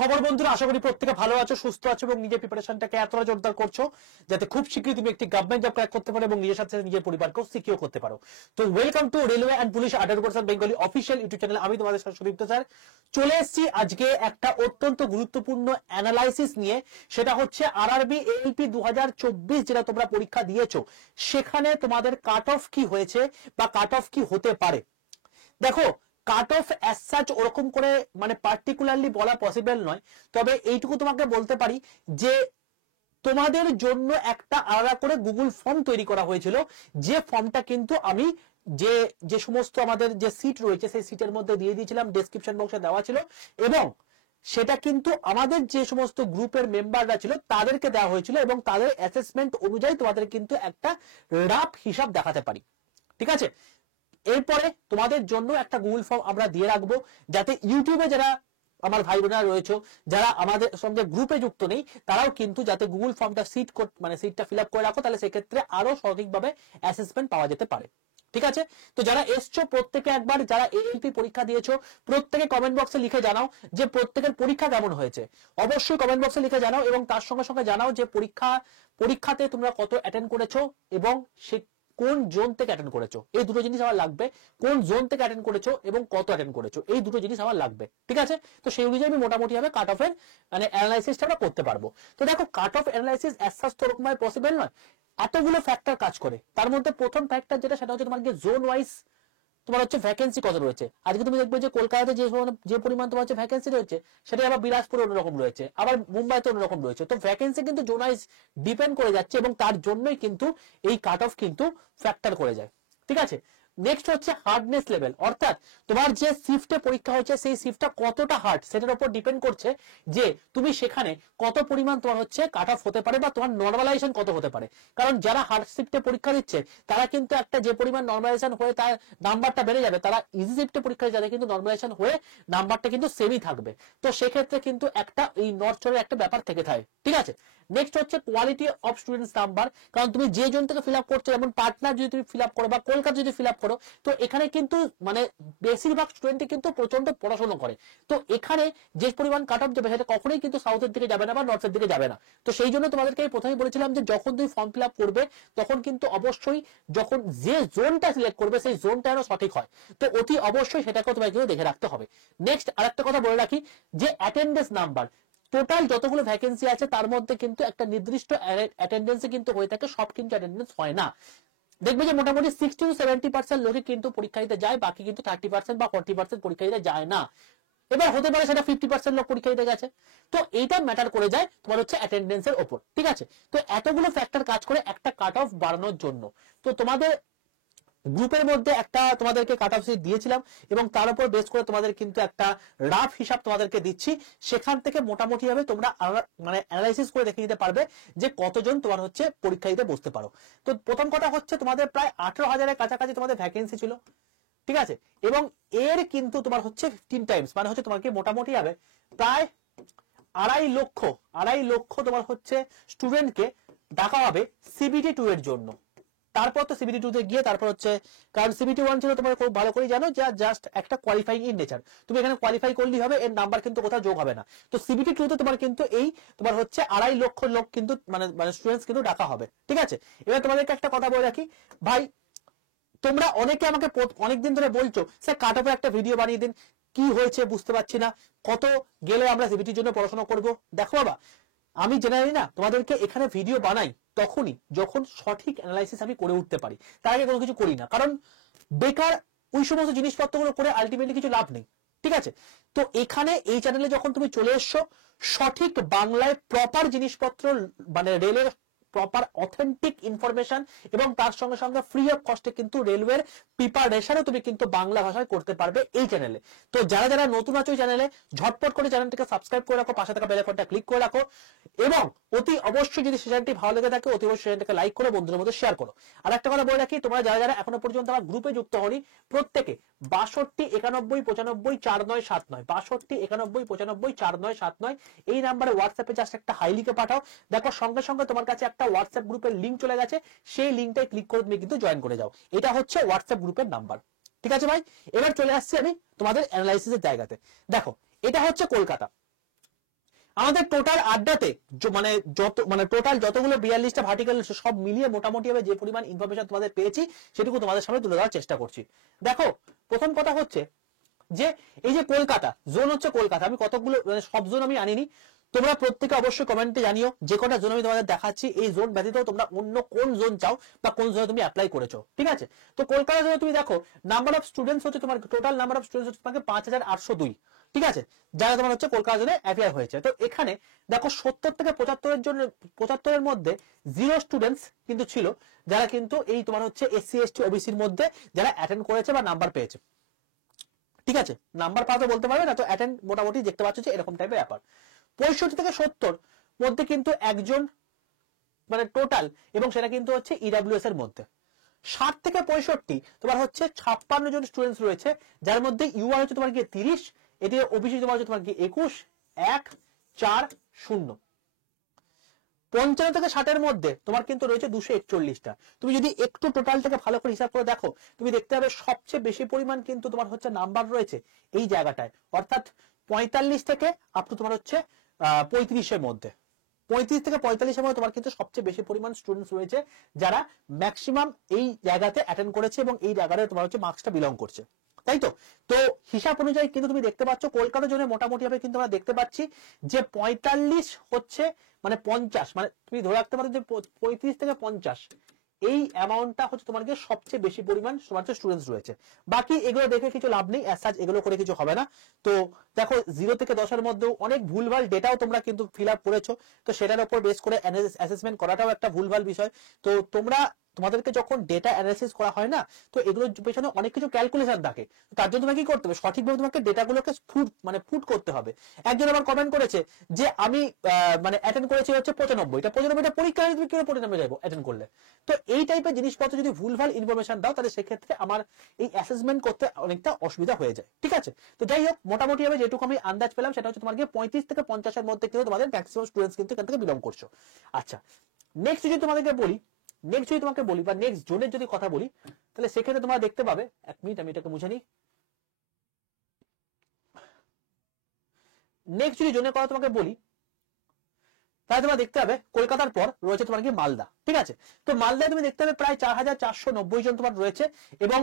খবর বন্ধুরা, আশা করি প্রত্যেকে ভালো আছো, সুস্থ আছো এবং নিজের প্রিপারেশনটাকে এতটা জোরদার করছো যাতে খুব শীঘ্রই তুমি একটি গভর্নমেন্ট জব ক্র্যাক করতে পারো এবং নিজের সাথে নিজের পরিবারকেও সিকিউর করতে পারো। তো welcome to railway and police 18% Bengali official YouTube channel. আমি তোমাদের সাথে সুদীপ্ত স্যার চলে এসেছি আজকে একটা অত্যন্ত গুরুত্বপূর্ণ অ্যানালাইসিস নিয়ে। সেটা হচ্ছে আরআরবি এএলপি 2024 যেটা তোমরা পরীক্ষা দিয়েছো, সেখানে তোমাদের কাট অফ কি হয়েছে বা কাট অফ কি হতে পারে। দেখো, কাট অফ অ্যাজ সাচ ওরকম করে মানে পার্টিকুলারলি বলা পসিবল নয়, তবে এইটুকু তোমাকে বলতে পারি যে তোমাদের জন্য একটা আলাদা করে গুগল ফর্ম তৈরি করা হয়েছিল, যে ফর্মটা কিন্তু আমি যে যে সমস্ত আমাদের যে সিট রয়েছে সেই সিটের মধ্যে দিয়ে দিয়েছিলাম, ডেসক্রিপশন বক্সে দেওয়া ছিল এবং সেটা কিন্তু আমাদের যে সমস্ত গ্রুপের মেম্বাররা ছিল তাদেরকে দেওয়া হয়েছিল এবং তাদের অ্যাসেসমেন্ট অনুযায়ী তোমাদের কিন্তু একটা রাফ হিসাব দেখাতে পারি। ঠিক আছে, এরপরে তোমাদের জন্য একটা গুগল ফর্ম আমরা দিয়ে রাখবো, যাতে ইউটিউবে যারা আমার ভাই বোনেরা রয়েছে, যারা আমাদের সঙ্গে গ্রুপে যুক্ত নেই, তারাও কিন্তু যাতে গুগল ফর্মটা সিটটা ফিল আপ করে রাখো, তাহলে সেক্ষেত্রে আরো সঠিকভাবে অ্যাসেসমেন্ট পাওয়া যেতে পারে। ঠিক আছে, তো যারা এসছো প্রত্যেকে একবার, যারা এএলপি পরীক্ষা দিয়েছো প্রত্যেকে কমেন্ট বক্সে লিখে জানাও যে প্রত্যেকের পরীক্ষা কেমন হয়েছে। অবশ্যই কমেন্ট বক্সে লিখে জানাও এবং তার সঙ্গে সঙ্গে জানাও যে পরীক্ষাতে তোমরা কত অ্যাটেন্ড করেছো এবং সে কোন জোন থেকে অ্যাটেন্ড করেছো। এই দুটো জিনিস আমার লাগবে, কোন জোন থেকে অ্যাটেন্ড করেছো এবং কত অ্যাটেন্ড করেছো, এই দুটো জিনিস আমার লাগবে। ঠিক আছে, তো সেই অনুযায়ী আমি মোটামুটি ভাবে কাট অফের মানে অ্যানালাইসিসটা আমরা করতে পারবো। তো দেখো, cut off analysis as such তো ওরকম ভাবে পসিবল নয়, এতগুলো ফ্যাক্টর কাজ করে। তার মধ্যে প্রথম ফ্যাক্টর যেটা, সেটা হচ্ছে তোমার জোন ওয়াইজ তোমার হচ্ছে ভ্যাকেন্সি কত রয়েছে। আজকে তুমি দেখবে যে কলকাতাতে যে পরিমাণ তোমার হচ্ছে ভ্যাকেন্সি রয়েছে, সেটা আবার বিলাসপুরে অন্যরকম রয়েছে, আবার মুম্বাইতে অন্যরকম রয়েছে। তো ভ্যাকেন্সি কিন্তু জোন ওয়াইজ ডিপেন্ড করে যাচ্ছে এবং তার জন্যই কিন্তু এই কাট অফ কিন্তু ফ্যাক্টর করে যায়। ঠিক আছে, নেক্সট হচ্ছে হার্ডনেস লেভেল, অর্থাৎ তোমার যে শিফটে পরীক্ষা হচ্ছে সেই শিফটটা কতটা হার্ড সেটার উপর ডিপেন্ড করছে যে তুমি সেখানে কত পরিমাণ তোমার হচ্ছে কাট অফ হতে পারে বা তোমার নর্মালাইজেশন কত হতে পারে। কারণ যারা হার্ড শিফটে পরীক্ষা দিচ্ছে তারা কিন্তু একটা যে পরিমাণ নর্মালাইজেশন হয়ে তার নাম্বারটা বেড়ে যাবে, তারা ইজি শিফটে পরীক্ষা যাদের কিন্তু নর্মালাইজেশন হয়ে নাম্বারটা কিন্তু সেমই থাকবে। তো সেক্ষেত্রে কিন্তু একটা এই নড়চড়ের একটা ব্যাপার থেকে থাকে। ঠিক আছে, নেক্সট হচ্ছে কোয়ালিটি অফ স্টুডেন্টস নাম্বার, কারণ তুমি যে জন থেকে ফিল আপ করছো, যেমন পাটনার যদি তুমি ফিল আপ করো বা কলকাতা যদি ফিল আপ করো, তো এখানে কিন্তু মানে বেশিরভাগ স্টুডেন্টই কিন্তু প্রচন্ড পড়াশোনা করে। তো এখানে যে পরিমাণ কাট অফ যাবে সেটা কখনোই কিন্তু সাউথের দিকে যাবে না বা নর্থের দিকে যাবে না। তো সেই জন্য তোমাদেরকে আমি প্রথমেই বলেছিলাম যে যখন তুমি ফর্ম ফিল আপ করবে তখন কিন্তু অবশ্যই যখন যে জোনটা সিলেক্ট করবে সেই জোনটা যেন সঠিক হয়, তো অতি অবশ্যই সেটাকে তোমাকে কিন্তু দেখে রাখতে হবে। নেক্সট আরেকটা কথা বলে রাখি যে অ্যাটেন্ডেন্স নাম্বার, টোটাল যতগুলো ভ্যাকেন্সি আছে তার মধ্যে কিন্তু একটা নির্দিষ্ট অ্যাটেন্ডেন্সে কিন্তু হয়ে থাকে, সব কিন্তু অ্যাটেন্ডেন্স হয় না। দেখবে যে মোটামুটি 60 to 70% লোকে কিন্তু পরীক্ষা দিতে যায়, বাকি কিন্তু 30% বা 40% পরীক্ষা দিতে যায় না। এবার হতে পারে সেটা 50% লোক পরীক্ষা দিতে গেছে। তো এইটা ম্যাটার করে যায় তোমার হচ্ছে অ্যাটেন্ডেন্সের ওপর। ঠিক আছে, তো এতগুলো ফ্যাক্টর কাজ করে একটা কাট অফ বাড়ানোর জন্য। তো তোমাদের গ্রুপের মধ্যে একটা তোমাদেরকে কাট অফ সিট দিয়েছিলাম এবং তার উপর বেস করে তোমাদের কিন্তু একটা রাফ হিসাব তোমাদেরকে দিচ্ছি, সেখান থেকে মোটামুটি ভাবে তোমরা মানে অ্যানালাইসিস করে দেখে নিতে পারবে যে কতজন তোমার হচ্ছে পরীক্ষা দিতে বসতে পারো। তো প্রথম কথা হচ্ছে তোমাদের প্রায় 18,000-এর কাছাকাছি তোমাদের ভ্যাকেন্সি ছিল। ঠিক আছে, এবং এর কিন্তু তোমার হচ্ছে 15 টাইমস, মানে হচ্ছে তোমাকে মোটামুটি হবে প্রায় 2.5 লক্ষ তোমার হচ্ছে স্টুডেন্টকে ডাকা হবে সিবিটি 2 এর জন্য। তারপর তো সিবিটি 2 তে গিয়ে তারপর হচ্ছে, কারণ সিবিটি 1 ছিল তোমার খুব ভালো করে জানো যা জাস্ট একটা কোয়ালিফাইং ইন নেচার, তুমি এখানে কোয়ালিফাই করলেই হবে, এর নাম্বার কিন্তু কোথাও যোগ হবে না। তো সিবিটি 2 তে তোমার কিন্তু এই তোমার হচ্ছে 2.5 লক্ষ লোক কিন্তু মানে মানে স্টুডেন্টস কিন্তু ডাকা হবে। ঠিক আছে, এবার তোমাদেরকে একটা কথা বলে রাখি ভাই, তোমরা অনেকে আমাকে অনেকদিন ধরে বলছো স্যার কাট অফের একটা ভিডিও বানিয়ে দিন, কি হয়েছে বুঝতে পারছি না, কত গেলে আমরা সিবিটির জন্য পড়াশোনা করব। দেখো বাবা, আমি জেনারেলি না তোমাদেরকে এখানে ভিডিও বানাই তখনই যখন সঠিক অ্যানালাইসিস আমি করে উঠতে পারি, তার আগে কোনো কিছু করি না, কারণ বেকার ওই সমস্ত জিনিসপত্রগুলো করে আলটিমেটলি কিছু লাভ নেই। ঠিক আছে, তো এখানে এই চ্যানেলে যখন তুমি চলে এসছো, সঠিক বাংলায় প্রপার জিনিসপত্র মানে রেলের প্রপার অথেন্টিক ইনফরমেশন এবং তার সঙ্গে সঙ্গে ফ্রি অফ কস্টে কিন্তু রেলওয়ের প্রিপারেশনও তুমি কিন্তু বাংলা ভাষায় করতে পারবে এই চ্যানেলে। তো যারা যারা নতুন আছো এই চ্যানেলে, ঝটপট করে চ্যানেলটিকে সাবস্ক্রাইব করে রাখো, পাশে থাকা বেল আইকনটা ক্লিক করে রাখো এবং অতি অবশ্যই যদি চ্যানেলটি ভালো লেগে থাকে অতি অবশ্যই চ্যানেলটাকে লাইক করো, বন্ধুদের মধ্যে শেয়ার করো। আর একটা কথা বলে রাখি, তোমরা যারা যারা এখনো পর্যন্ত আমার গ্রুপে যুক্ত হওনি, প্রত্যেকে 62 91 95 4979 62 91 95 4979 এই নাম্বারে হোয়াটসঅ্যাপে জাস্ট একটা হাই লিখে পাঠাও। দেখো সঙ্গে সঙ্গে তোমার কাছে একটা হোয়াটসঅ্যাপ গ্রুপের লিংক চলে গেছে, সেই লিংকটাই ক্লিক করে তুমি কিন্তু জয়েন করে যাও। এটা হচ্ছে হোয়াটসঅ্যাপ গ্রুপের নাম্বার। ঠিক আছে ভাই, এবার চলে আসছি আমি তোমাদের অ্যানালাইসিসের জায়গাতে। দেখো, এটা হচ্ছে কলকাতা। আমাদের টোটাল আড্ডাতে মানে টোটাল যতগুলো 42টা ভার্টিক্যাল সব মিলিয়ে মোটামুটি ভাবে যে পরিমাণ ইনফরমেশন তোমাদের পেয়েছি সেটুকু তোমাদের সামনে তুলে ধরার চেষ্টা করছি। দেখো প্রথম কথা হচ্ছে যে এই যে কলকাতা জোন হচ্ছে কলকাতা, আমি কতগুলো মানে সব জোন আমি আনিনি, তোমরা প্রত্যেকে অবশ্যই কমেন্টে জানিও যে কটা জোন আমি তোমাদের দেখাচ্ছি এই জোন ব্যতীত তোমরা অন্য কোন জোন চাও বা কোন জোনে তুমি অ্যাপ্লাই করেছো। ঠিক আছে, তো কলকাতা জোনে তুমি দেখো নাম্বার অফ স্টুডেন্টস হচ্ছে তোমার টোটাল নাম্বার অফ স্টুডেন্টস হচ্ছে তোমাকে 5802। ঠিক আছে, যারা তোমার হচ্ছে কলকাতা জোনে অ্যাপ্লাই হয়েছে। তো এখানে দেখো 70 থেকে 75-এর জন্য 75-এর মধ্যে 0 স্টুডেন্টস কিন্তু ছিল যারা কিন্তু এই তোমার হচ্ছে এসসি এসটি ওবিসির মধ্যে যারা অ্যাটেন্ড করেছে বা নাম্বার পেয়েছে। ঠিক আছে, নাম্বার পাওয়া বলতে পারবে না, তো অ্যাটেন্ড মোটামুটি দেখতে পাচ্ছ যে এরকম টাইপের ব্যাপার। 65 থেকে 70 মধ্যে কিন্তু একজন মানে টোটাল, এবং সেটা কিন্তু হচ্ছে ইডব্লিউএস এর মধ্যে। 60 থেকে 65 তোমার হচ্ছে 56 জন স্টুডেন্টস রয়েছে, যার মধ্যে ইউআর হচ্ছে তোমার গিয়ে 30, এটি ওবিসি তোমার হচ্ছে তোমার গিয়ে 21 1 4 0। 55 থেকে 60-এর মধ্যে তোমার কিন্তু রয়েছে 241টা। তুমি যদি একটু টোটাল থেকে ভালো করে হিসাব করে দেখো তুমি দেখতে পাবে সবচেয়ে বেশি পরিমাণ কিন্তু তোমার হচ্ছে নাম্বার রয়েছে এই জায়গাটায়, অর্থাৎ 45 থেকে আপ টু তোমার হচ্ছে 35-এর মধ্যে। 35 থেকে 45-এর মধ্যে তোমার কিন্তু সবচেয়ে বেশি পরিমাণ স্টুডেন্টস রয়েছে যারা ম্যাক্সিমাম এই জায়গাতে অ্যাটেন্ড করেছে এবং এই জায়গায় তোমার হচ্ছে মার্কসটা বিলং করছে, তাই তো। তো হিসাব অনুযায়ী কিন্তু তুমি দেখতে পাচ্ছ কলকাতার জন্য মোটামুটি ভাবে কিন্তু আমরা দেখতে পাচ্ছি যে 45 হচ্ছে মানে 50, মানে তুমি ধরে রাখতে পারো যে 35 থেকে 50 এই অ্যামাউন্টটা হচ্ছে তোমার গিয়ে সবচেয়ে বেশি পরিমাণ তোমার স্টুডেন্টস রয়েছে। বাকি এগুলো দেখে কিছু লাভ নেই, অ্যাজ সাচ এগুলো করে কিছু হবে না। তো দেখো 0 থেকে 10-এর মধ্যেও অনেক ভুলভাল ডেটাও তোমরা কিন্তু ফিল আপ করেছো, তো সেটার উপর বেস করে অ্যাসেসমেন্ট করাটাও একটা ভুলভাল বিষয়। তো তোমাদেরকে যখন ডেটা অ্যানালাইসিস করা হয় না, তো এগুলোর পেছনে অনেক কিছু ক্যালকুলেশন থাকে, তার জন্য তোমাকে কি করতে হবে, সঠিকভাবে তোমাকে ডেটাগুলোকে ফুট করতে হবে। একজন আবার কমেন্ট করেছে যে আমি মানে অ্যাটেন্ড করেছি হচ্ছে 95টা পরীক্ষা তুমি কি করে 95 যাবো অ্যাটেন্ড করলে। তো এই টাইপের জিনিসপত্র যদি ভুলভাল ইনফরমেশন দাও তাহলে সেক্ষেত্রে আমার এই অ্যাসেসমেন্ট করতে অনেকটা অসুবিধা হয়ে যায়। ঠিক আছে, তো যাই হোক মোটামুটি ভাবে যেটুকু আমি আন্দাজ পেলাম সেটা হচ্ছে তোমার 35 থেকে 50-এর মধ্যে কিন্তু তোমাদের ম্যাক্সিমাম স্টুডেন্টস কিন্তু এখান থেকে বিলং করছো। আচ্ছা, নেক্সট যদি তোমাদেরকে বলি বা নেক্সট জোনের যদি কথা বলি, তাহলে সেক্ষেত্রে তোমরা দেখতে পাবে, এক মিনিট আমি এটাকে মুছে নিই। নেক্সট যদি জোনের কথা তোমাকে বলি তাহলে তোমরা দেখতে পাবে কলকাতার পর রয়েছে তোমার কি মালদা। ঠিক আছে, তো মালদায় তুমি দেখতে পাবে প্রায় 4490 জন তোমার রয়েছে, এবং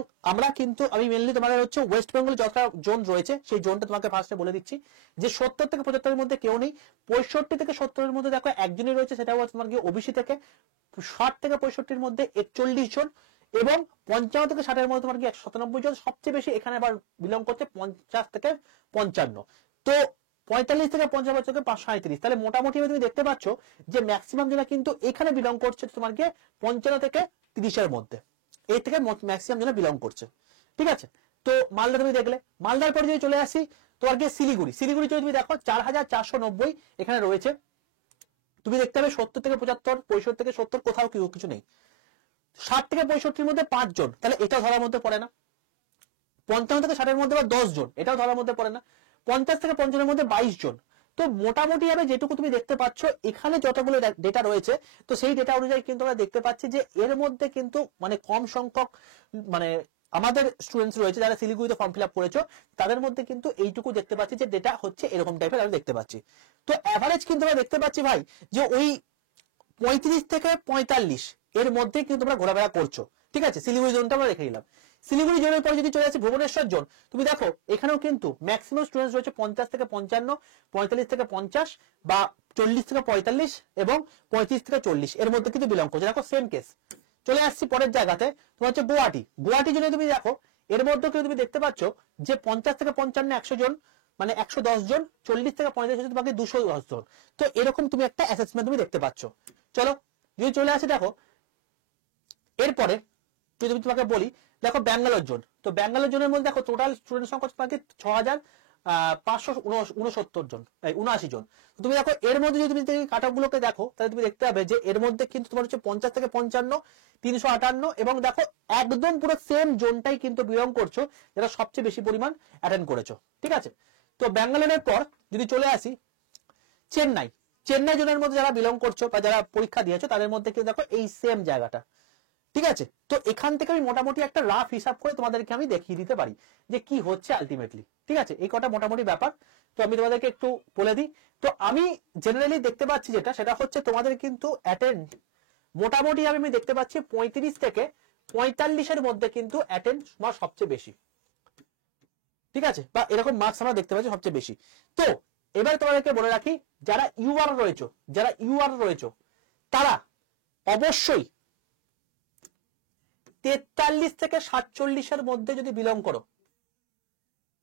আমি মেনলি তোমাদের হচ্ছে ওয়েস্ট বেঙ্গল যতটা জোন রয়েছে সেই জোনটা তোমাকে ফার্স্টে বলে দিচ্ছি যে 70 থেকে 75-এর মধ্যে কেউ নেই। 65 থেকে 70-এর মধ্যে দেখো একজনই রয়েছে, সেটা হচ্ছে তোমার কি ওবিসি থেকে। 60 থেকে 65-এর মধ্যে 41 জন, এবং 55 থেকে 60-এর মধ্যে তোমার কি 197 জন। সবচেয়ে বেশি এখানে আবার বিলং করছে 50 থেকে 55। তো 45 থেকে 50 থেকে 537, তাহলে মোটামুটি তুমি দেখতে পাচ্ছ যে ম্যাক্সিমাম জনা কিন্তু এখানে বিলং করছে তোমার কি 55 থেকে 30-এর মধ্যে, এই থেকে ম্যাক্সিমাম জনা বিলং করছে। ঠিক আছে, তো মালদা তুমি দেখলে, মালদার পরে যদি চলে আসি তোমার কি শিলিগুড়ি যদি তুমি দেখো 4490 এখানে রয়েছে। তুমি দেখতে পাবে 70 থেকে 75, 65 থেকে 70 কোথাও কিছু নেই। 60 থেকে 65-এর মধ্যে 5 জন, তাহলে এটাও ধরার মধ্যে পড়ে না। 55 থেকে 60-এর মধ্যে 10 জন, এটাও ধরার মধ্যে পড়ে না। 50 থেকে 55-এর মধ্যে 22 জন। তো মোটামুটি ভাবে যেটুকু তুমি দেখতে পাচ্ছ এখানে যতগুলো ডেটা রয়েছে, তো সেই ডেটা অনুযায়ী কিন্তু আমরা দেখতে পাচ্ছি যে এর মধ্যে কিন্তু মানে কম সংখ্যক মানে আমাদের স্টুডেন্টস রয়েছে যারা শিলিগুড়িতে ফর্ম ফিল আপ করেছো, তাদের মধ্যে কিন্তু এইটুকু দেখতে পাচ্ছি যে ডেটা হচ্ছে এরকম টাইপের আমরা দেখতে পাচ্ছি। তো অ্যাভারেজ কিন্তু আমরা দেখতে পাচ্ছি ভাই যে ওই 35 থেকে 45 এর মধ্যে কিন্তু তোমরা ঘোরাফেরা করছো। ঠিক আছে, শিলিগুড়ি জোনটা আমরা রেখে দিলাম। শিলিগুড়ি জোনের পরে যদি চলে আসি ভুবনেশ্বর জোন, তুমি দেখো এখানেও কিন্তু ম্যাক্সিমাম স্টুডেন্টস রয়েছে 50 থেকে 55, 45 থেকে 50 বা 40 থেকে 45 এবং 35 থেকে 40 এর মধ্যে কিন্তু বিলং করছে। দেখো সেম কেস। চলে আসছি পরের জায়গাতে, তোমার হচ্ছে গুয়াহাটি জন্য তুমি দেখো এর মধ্যে কিন্তু তুমি দেখতে পাচ্ছ যে 50 থেকে 55 100 জন, মানে 110 জন। 40 থেকে 45 জন তোমাকে 210 জন। তো এরকম তুমি একটা অ্যাসেসমেন্ট তুমি দেখতে পাচ্ছ। চলো যদি চলে আসি দেখো এরপরে যদি তোমাকে বলি দেখো ব্যাঙ্গালোর জোন, তো ব্যাঙ্গালোর জোনের মধ্যে দেখো টোটাল স্টুডেন্ট সংখ্যা তোমাকে 6569 জন, 79 জন। তুমি দেখো এর মধ্যে যদি তুমি কাট অফ গুলোকে দেখো তাহলে তুমি দেখতে পাবে যে এর মধ্যে কিন্তু তোমার হচ্ছে 50 থেকে 55, 358, এবং দেখো একদম পুরো সেম জোনটাই কিন্তু বিলং করছো যেটা সবচেয়ে বেশি পরিমাণ অ্যাটেন্ড করেছো। ঠিক আছে, তো ব্যাঙ্গালোরের পর যদি চলে আসি চেন্নাই জোনের মধ্যে যারা বিলং করছো বা যারা পরীক্ষা দিয়েছো তাদের মধ্যে কিন্তু দেখো এই সেম জায়গাটা ঠিক আছে, তো এখান থেকে আমি মোটামুটি একটা রাফ হিসাব করে তোমাদেরকে আমি দেখিয়ে দিতে পারি যে কি হচ্ছে আলটিমেটলি। ঠিক আছে, এই কটা মোটামুটি ব্যাপার। তো আমি তোমাদেরকে একটু বলে দিই। তো আমি জেনারেলি দেখতে পাচ্ছি যেটা, সেটা হচ্ছে তোমাদের কিন্তু অ্যাটেন্ড মোটামুটি আমি দেখতে পাচ্ছি 35 থেকে 45-এর মধ্যে কিন্তু অ্যাটেন্ড সবচেয়ে বেশি। ঠিক আছে, বা এরকম মার্কস আমরা দেখতে পাচ্ছি সবচেয়ে বেশি। তো এবার তোমাদেরকে বলে রাখি, যারা ইউআর রয়েছে তারা অবশ্যই 43 থেকে 47-এর মধ্যে যদি বিলং করো,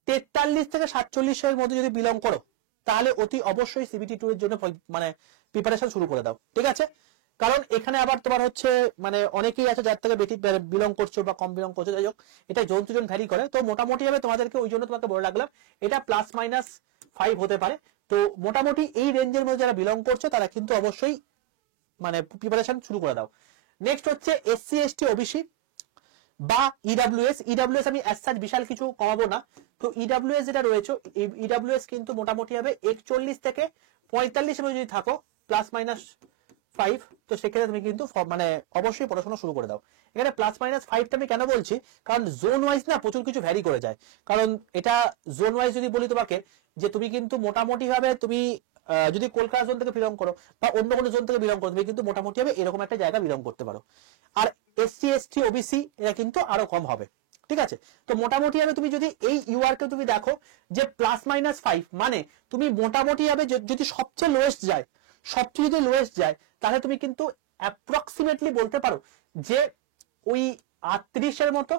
43 থেকে 47-এর মধ্যে যদি বিলং করো, তাহলে অতি অবশ্যই সিবিটি 2 এর জন্য মানে প্রিপারেশন শুরু করে দাও। ঠিক আছে, কারণ এখানে আবার তোমার হচ্ছে মানে অনেকেই আছে যার থেকে বেশি বিলং করছো বা কম বিলং করছো, যাই হোক এটা জন টু জন ভ্যারি করে। তো মোটামুটি ভাবে তোমাদেরকে ওই জন্য তোমাকে বলে রাখলাম এটা +-5 হতে পারে। তো মোটামুটি এই রেঞ্জের মধ্যে যারা বিলং করছো তারা কিন্তু অবশ্যই মানে প্রিপারেশন শুরু করে দাও। নেক্সট হচ্ছে এসসি এসটি ওবিসি বা ইডব্লিউএস আমি অ্যাজ সাচ বিশাল কিছু কমাবো না। তো ইডব্লিউএস যেটা রয়েছে, ইডব্লিউএস কিন্তু মোটামুটি হবে 41 থেকে 45 এর যদি থাকো +-5, তো সেক্ষেত্রে তুমি কিন্তু মানে অবশ্যই পড়াশোনা শুরু করে দাও। এখানে +-5টা আমি কেন বলছি, কারণ জোন ওয়াইজ না প্রচুর কিছু ভ্যারি করে যায়। কারণ এটা জোন ওয়াইজ যদি বলি তোমাকে, যে তুমি কিন্তু মোটামুটি ভাবে তুমি যদি কলকাতা জোন থেকে বিলং করো বা অন্য কোনো জোন থেকে বিলং করো, তুমি কিন্তু মোটামুটি ভাবে এরকম একটা জায়গা বিলং করতে পারো। আর এসসি এসটি ওবিসি এরা কিন্তু আরো কম হবে। ঠিক আছে, তো মোটামুটি ভাবে তুমি যদি এই ইউআর কে তুমি দেখো যে +-5, মানে তুমি মোটামুটি ভাবে যদি সবচেয়ে লোয়েস্ট যায়, তাহলে তুমি কিন্তু অ্যাপ্রক্সিমেটলি বলতে পারো যে ওই 38-এর মতো,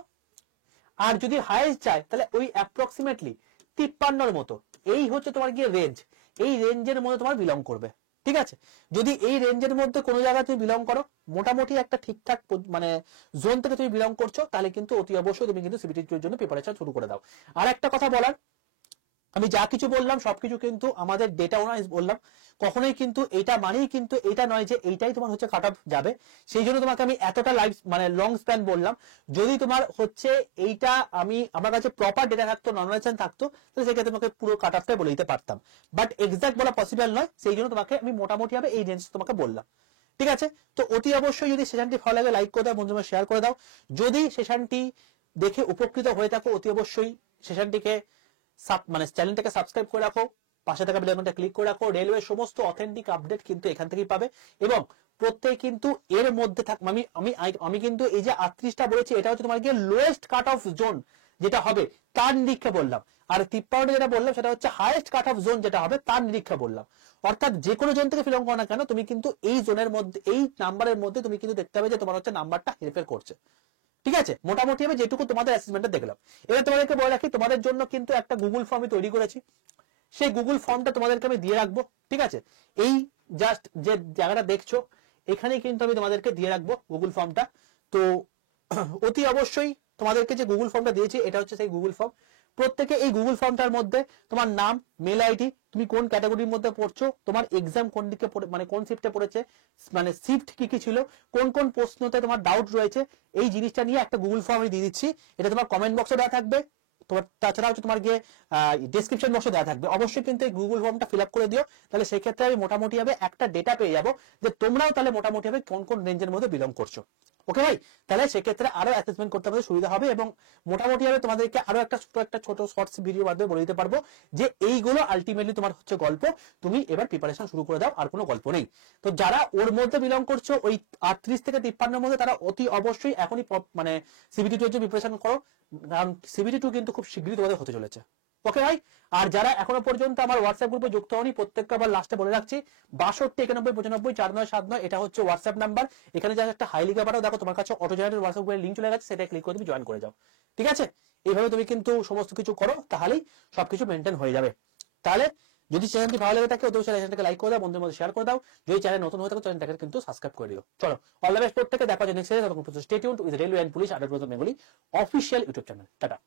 আর যদি হাইয়েস্ট যায় তাহলে ওই অ্যাপ্রক্সিমেটলি 53-এর মতো। এই হচ্ছে তোমার গিয়ে রেঞ্জ, এই রেঞ্জের মধ্যে তোমার বিলং করবে। ঠিক আছে, যদি এই রেঞ্জের মধ্যে কোনো জায়গায় তুমি বিলং করো, মোটামুটি একটা ঠিকঠাক মানে জোন থেকে তুমি বিলং করছো, তাহলে কিন্তু অতি অবশ্যই তুমি কিন্তু সিবিটি এর জন্য প্রিপারেশন শুরু করে দাও। আর একটা কথা বলার, আমি যা কিছু বললাম সবকিছু কিন্তু আমাদের ডেটা অ্যানালাইজ বললাম, কখনোই কিন্তু এটা মানেই কিন্তু এটা নয় যে এইটাই তোমার হচ্ছে কাট অফ যাবে। সেই জন্য তোমাকে আমি এতটা লাইফ মানে লং স্প্যান বললাম। যদি তোমার হচ্ছে এইটা আমার কাছে প্রপার ডেটা থাকতো, নর্মালাইজেশন থাকতো, তাহলে সেক্ষেত্রে তোমাকে পুরো কাট অফটাই বলে দিতে পারতাম। বাট এক্সাক্ট বলা পসিবল নয়, সেই জন্য তোমাকে আমি মোটামুটি ভাবে এই রেঞ্জ তোমাকে বললাম। ঠিক আছে, তো অতি অবশ্যই যদি সেশনটি ভালো লাগে লাইক করে দাও, বন্ধুদের শেয়ার করে দাও। যদি সেশনটি দেখে উপকৃত হয়ে থাকো, অতি অবশ্যই সেশনটিকে মানে চ্যানেলটাকে সাবস্ক্রাইব করে রাখো, পাশে থাকা বেল আইকনটা ক্লিক করে রাখো। রেলওয়ে সমস্ত অথেন্টিক আপডেট কিন্তু এখান থেকেই পাবে, এবং প্রত্যেক কিন্তু এর মধ্যে থাক আমি কিন্তু এই যে 38টা বলেছি, এটা হচ্ছে তোমার গিয়ে লোয়েস্ট কাট অফ জোন যেটা হবে তার নিরীক্ষা বললাম। আর 53 যেটা বললাম সেটা হচ্ছে হাইয়েস্ট কাট অফ জোন যেটা হবে তার নিরীক্ষা বললাম। অর্থাৎ যে কোনো জোন থেকে বিলং করো না কেন, তুমি কিন্তু এই জোনের মধ্যে, এই নাম্বারের মধ্যে তুমি কিন্তু দেখতে পাবে যে তোমার হচ্ছে নাম্বারটা হেরফের করছে। ঠিক আছে, মোটামুটি আমি যেটুকু তোমাদের অ্যাসেসমেন্টটা দেখলাম। এবার তোমাদেরকে বলে রাখি, তোমাদের জন্য কিন্তু একটা গুগল ফর্ম তৈরি করেছি, সেই গুগল ফর্মটা তোমাদেরকে আমি দিয়ে রাখবো। ঠিক আছে, এই জাস্ট যে জায়গাটা দেখছো এখানে কিন্তু আমি তোমাদেরকে দিয়ে রাখবো গুগল ফর্মটা। তো অতি অবশ্যই তোমাদেরকে যে গুগল ফর্মটা দিয়েছি এটা হচ্ছে সেই গুগল ফর্ম। প্রত্যেকে এই গুগল ফর্মটার মধ্যে তোমার নাম, মেল আইডি, তুমি কোন ক্যাটাগরির মধ্যে পড়ছো, তোমার এক্সাম কোন দিকে মানে কোন শিফটে পড়েছে, মানে শিফট কি কি ছিল, কোন কোন প্রশ্নতে তোমার ডাউট রয়েছে, এই জিনিসটা নিয়ে একটা গুগল ফর্ম আমি দিয়ে দিচ্ছি। এটা তোমার কমেন্ট বক্সে দেওয়া থাকবে, তোমার তাছাড়া হচ্ছে তোমার গিয়ে ডেসক্রিপশন বক্সে দেওয়া থাকবে। অবশ্যই কিন্তু এই গুগল ফর্মটা ফিল আপ করে দিও, তাহলে সেক্ষেত্রে আমি মোটামুটি ভাবে একটা ডেটা পেয়ে যাবো যে তোমরাও তাহলে মোটামুটি ভাবে কোন কোন রেঞ্জের মধ্যে বিলং করছো। ওকে ভাই, তাহলে সেক্ষেত্রে আরো অ্যাসেসমেন্ট করতে আমাদের সুবিধা হবে, এবং মোটামুটি ভাবে তোমাদেরকে আরো একটা ছোট শর্টস ভিডিও মাধ্যমে বলে দিতে পারবো যে এইগুলো আলটিমেটলি তোমার হচ্ছে গল্প, তুমি এবার প্রিপারেশন শুরু করে দাও, আর কোনো গল্প নেই। তো যারা ওর মধ্যে বিলং করছো ওই 38 থেকে 53-এর মধ্যে, তারা অতি অবশ্যই এখনই মানে সিবিটি 2 এর জন্য প্রিপারেশন করো, কারণ সিবিটি 2 কিন্তু খুব শীঘ্রই তোমাদের হতে চলেছে। ওকে ভাই, আর যারা এখনো পর্যন্ত আমার হোয়াটসঅ্যাপ গ্রুপে যুক্ত হয়নি, প্রত্যেককে আবার লাস্টে বলে রাখছি 6291954949 এটা হচ্ছে হোয়াটসঅ্যাপ নাম্বার। এখানে যা একটা হাই লিখে পাঠাও, দেখো তোমার কাছে অটো জেনারেটেড হোয়াটসঅ্যাপ গ্রুপের লিংক চলে গেছে, সেটা ক্লিক করে তুমি জয়েন করে যাও। ঠিক আছে, এইভাবে তুমি কিন্তু সমস্ত কিছু করো, তাহলেই সবকিছু মেনটেন হয়ে যাবে। তাহলে যদি চ্যানেলটি ভালো লাগে থাকে, অবশ্যই চ্যানেলটাকে লাইক করে দাও, বন্ধুদের মধ্যে শেয়ার করে দাও। যদি চ্যানেল নতুন হয়ে থাকে চ্যানেলটাকে কিন্তু সাবস্ক্রাইব করে দিও। চলো, অল দ্য বেস্ট, প্রত্যেকে দেখা হচ্ছে next series. Stay tuned with railway and police আডার Bengali official YouTube channel. Tata.